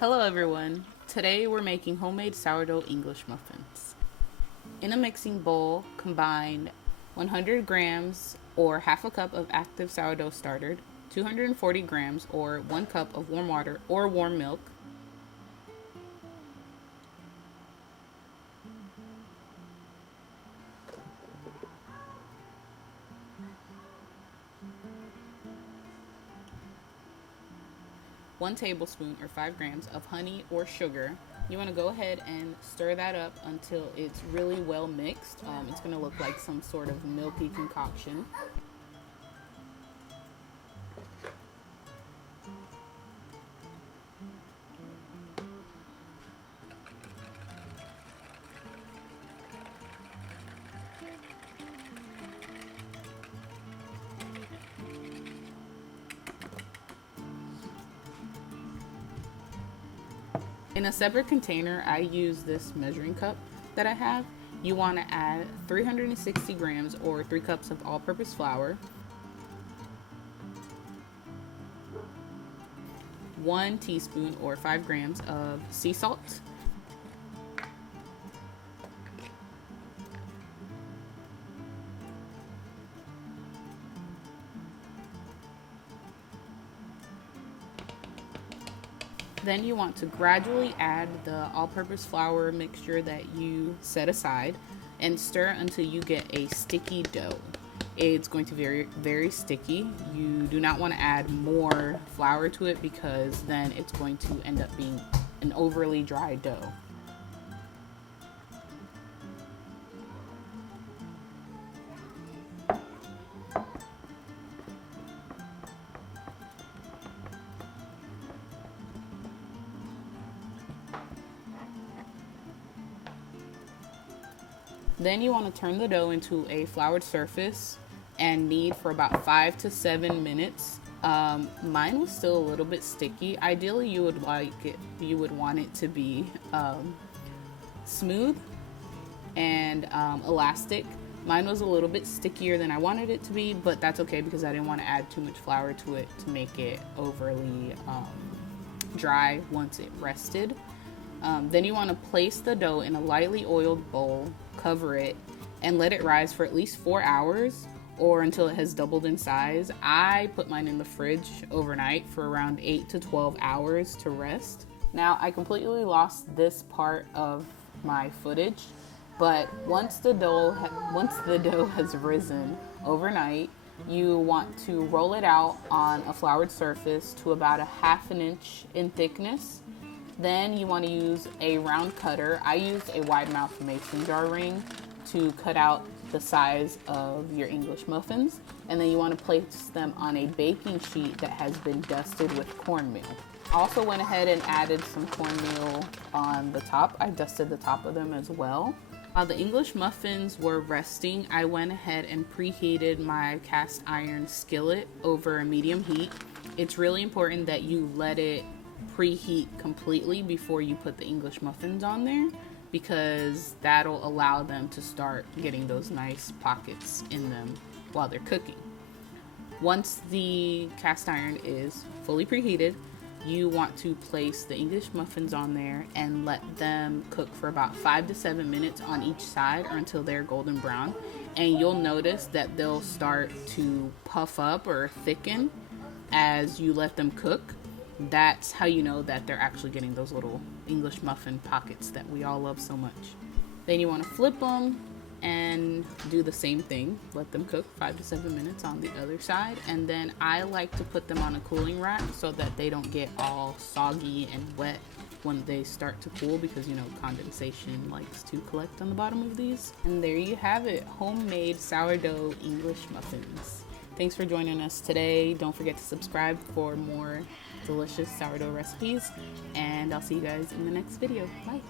Hello everyone! Today we're making homemade sourdough English muffins. In a mixing bowl, combine 100 grams or half a cup of active sourdough starter, 240 grams or 1 cup of warm water or warm milk, 1 tablespoon or 5 grams of honey or sugar. You want to go ahead and stir that up until it's really well mixed. It's going to look like some sort of milky concoction. In a separate container, I use this measuring cup that I have. You want to add 360 grams or 3 cups of all-purpose flour, 1 teaspoon or 5 grams of sea salt, Then you want to gradually add the all-purpose flour mixture that you set aside and stir until you get a sticky dough. It's going to be very sticky. You do not want to add more flour to it because then it's going to end up being an overly dry dough. Then you want to turn the dough into a floured surface and knead for about 5 to 7 minutes. Mine was still a little bit sticky. Ideally, you would want it to be smooth and elastic. Mine was a little bit stickier than I wanted it to be, but that's okay because I didn't want to add too much flour to it to make it overly dry once it rested. Then you want to place the dough in a lightly oiled bowl, cover it, and let it rise for at least 4 hours or until it has doubled in size. I put mine in the fridge overnight for around 8 to 12 hours to rest. Now, I completely lost this part of my footage, but once the dough has risen overnight, you want to roll it out on a floured surface to about 1/2 inch in thickness. Then you want to use a round cutter. I used a wide mouth mason jar ring to cut out the size of your English muffins. And then you want to place them on a baking sheet that has been dusted with cornmeal. I also went ahead and added some cornmeal on the top. I dusted the top of them as well. While the English muffins were resting, I went ahead and preheated my cast iron skillet over a medium heat. It's really important that you let it preheat completely before you put the English muffins on there because that'll allow them to start getting those nice pockets in them while they're cooking. Once the cast iron is fully preheated, you want to place the English muffins on there and let them cook for about 5 to 7 minutes on each side or until they're golden brown. And you'll notice that they'll start to puff up or thicken as you let them cook. That's how you know that they're actually getting those little English muffin pockets that we all love so much. Then you want to flip them and do the same thing. Let them cook 5 to 7 minutes on the other side. And then I like to put them on a cooling rack so that they don't get all soggy and wet when they start to cool because, you know, condensation likes to collect on the bottom of these. And there you have it, homemade sourdough English muffins. Thanks for joining us today. Don't forget to subscribe for more delicious sourdough recipes, and I'll see you guys in the next video. Bye.